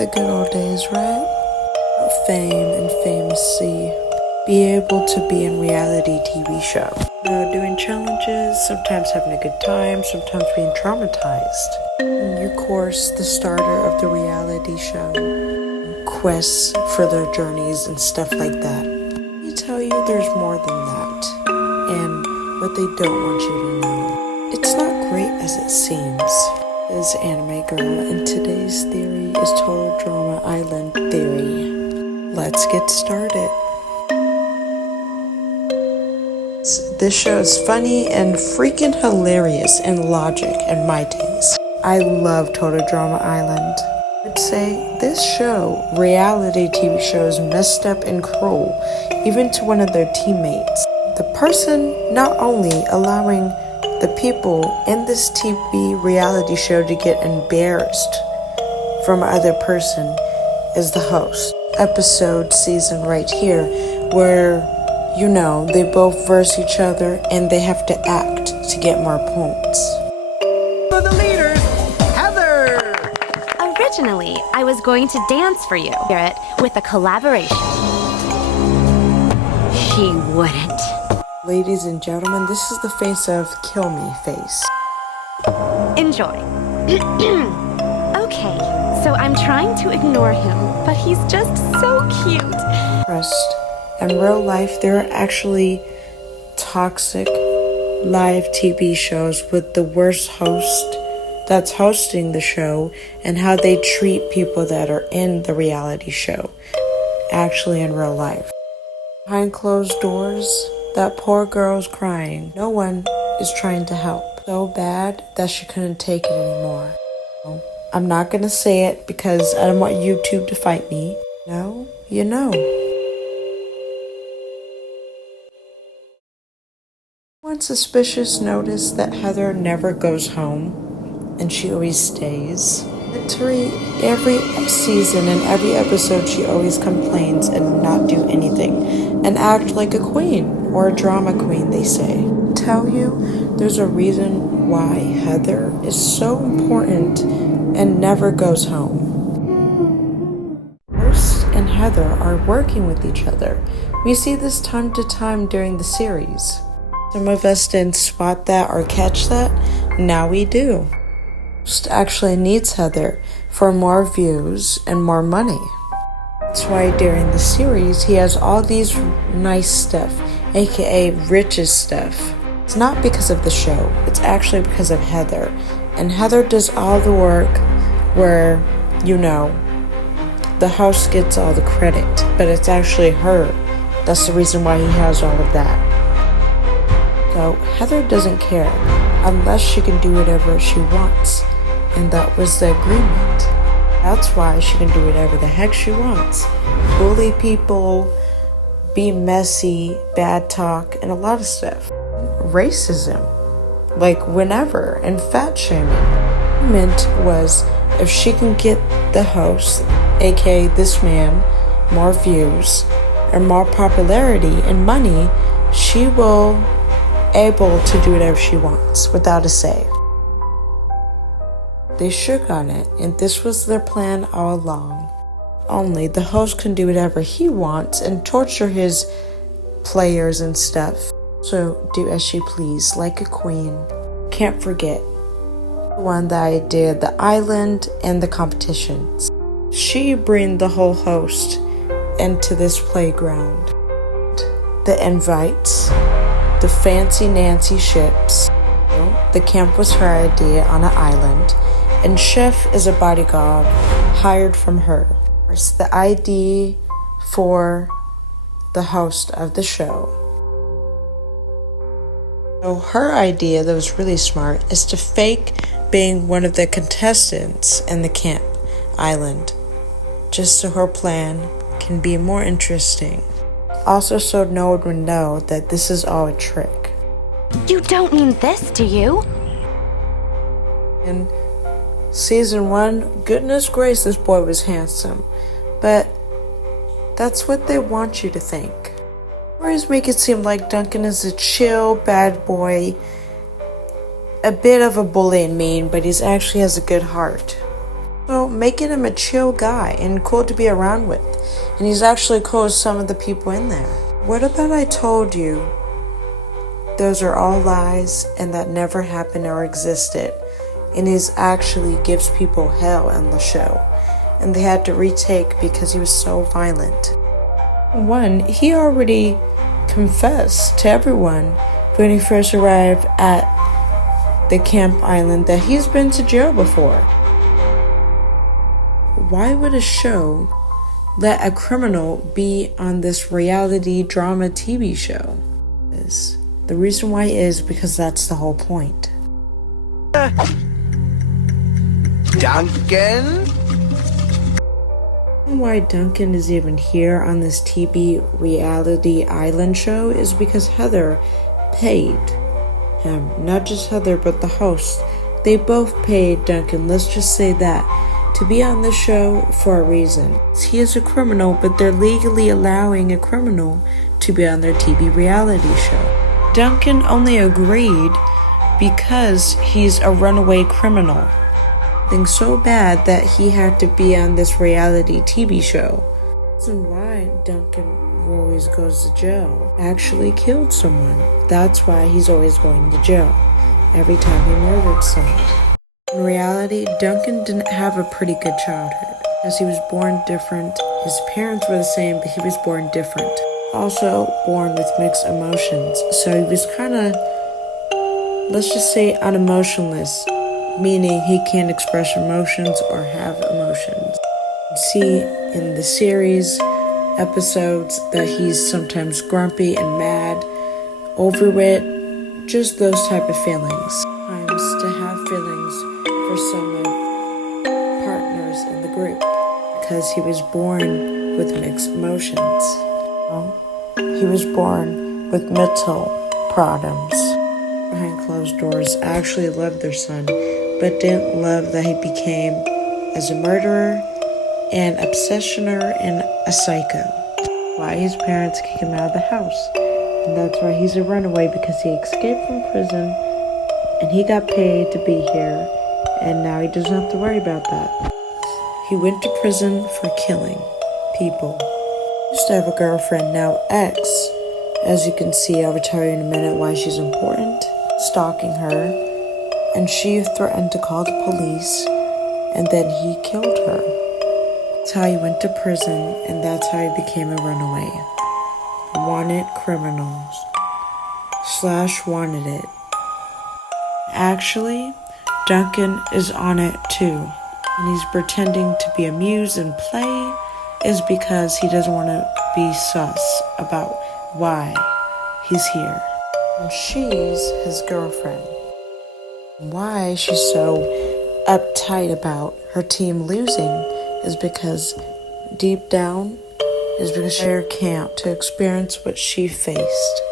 the good old days, right? Fame and famously be able to be in reality TV show. Doing challenges, sometimes having a good time, sometimes being traumatized. And you course the starter of the reality show, quests for their journeys and stuff like that. Let me tell you, there's more than that. And what they don't want you to know. It's not great as it seems. This is Anime Girl, and today's theory is Total Drama Island theory. Let's get started. This show is funny and freaking hilarious in logic and my taste. I love Total Drama Island. I'd say this show, reality TV show, is messed up and cruel, even to one of their teammates. The person not only allowing the people in this TV reality show to get embarrassed from other person is the host. Episode season right here where they both verse each other and they have to act to get more points. For the leaders, Heather! Originally, I was going to dance for you, Garrett, with a collaboration. She wouldn't. Ladies and gentlemen, this is the face of Kill Me face. Enjoy. Okay, so I'm trying to ignore him, but he's just so cute. Trust. In real life, there are actually toxic live TV shows with the worst host that's hosting the show and how they treat people that are in the reality show, actually in real life. Behind closed doors, that poor girl's crying. No one is trying to help. So bad that she couldn't take it anymore. I'm not gonna say it because I don't want YouTube to fight me. No, you know. One suspicious notice that Heather never goes home and she always stays. Literally every season and every episode she always complains and not do anything and act like a queen or a drama queen, they say. Tell you, there's a reason why Heather is so important and never goes home. Host and Heather are working with each other. We see this time to time during the series. Some of us didn't spot that or catch that. Now we do. Host actually needs Heather for more views and more money. That's why during the series he has all these nice stuff, aka richest stuff. It's not because of the show, it's actually because of Heather. And Heather does all the work where, the host gets all the credit, but it's actually her. That's the reason why he has all of that. So Heather doesn't care unless she can do whatever she wants. And that was the agreement. That's why she can do whatever the heck she wants. Bully people, be messy, bad talk, and a lot of stuff. Racism, like whenever, and fat shaming. What it meant was if she can get the host, aka this man, more views, or more popularity and money, she will able to do whatever she wants without a say. They shook on it, and this was their plan all along. Only the host can do whatever he wants and torture his players and stuff. So do as she please, like a queen. Can't forget one that I did, the island and the competitions. She bring the whole host into this playground. The invites, the fancy Nancy ships. The camp was her idea on an island, and Chef is a bodyguard hired from her. It's the ID for the host of the show. So her idea that was really smart is to fake being one of the contestants in the camp island, just so her plan can be more interesting. Also so no one would know that this is all a trick. You don't mean this, do you? In season 1, goodness gracious, this boy was handsome. But that's what they want you to think. Stories make it seem like Duncan is a chill, bad boy, a bit of a bully and mean, but he actually has a good heart. So making him a chill guy and cool to be around with. And he's actually cool with some of the people in there. What about I told you those are all lies and that never happened or existed? And he actually gives people hell in the show. And they had to retake because he was so violent. One, he already confessed to everyone when he first arrived at the Camp Island that he's been to jail before. Why would a show let a criminal be on this reality drama TV show? The reason why is because that's the whole point. Duncan? Why Duncan is even here on this TV reality island show is because Heather paid him. Not just Heather, but the host. They both paid Duncan, let's just say that, to be on the show for a reason. He is a criminal, but they're legally allowing a criminal to be on their TV reality show. Duncan only agreed because he's a runaway criminal. Things so bad that he had to be on this reality TV show. The reason why Duncan always goes to jail actually killed someone. That's why he's always going to jail every time he murdered someone. In reality, Duncan didn't have a pretty good childhood because he was born different. His parents were the same, but he was born different. Also born with mixed emotions, so he was kind of, let's just say, unemotionless. Meaning he can't express emotions or have emotions. See in the series episodes that he's sometimes grumpy and mad, over it, just those type of feelings. Times to have feelings for some of partners in the group because he was born with mixed emotions. He was born with mental problems. Behind closed doors, actually loved their son, but didn't love that he became as a murderer, an obsessioner, and a psycho. Why his parents kicked him out of the house. And that's why he's a runaway, because he escaped from prison and he got paid to be here, and now he doesn't have to worry about that. He went to prison for killing people. He used to have a girlfriend, now ex. As you can see, I'll tell you in a minute why she's important. Stalking her. And she threatened to call the police, and then he killed her. That's how he went to prison, and that's how he became a runaway. Wanted criminals. / wanted it. Actually, Duncan is on it too. And he's pretending to be amused and play is because he doesn't want to be sus about why he's here. And she's his girlfriend. Why she's so uptight about her team losing is because deep down is because she can't to experience what she faced.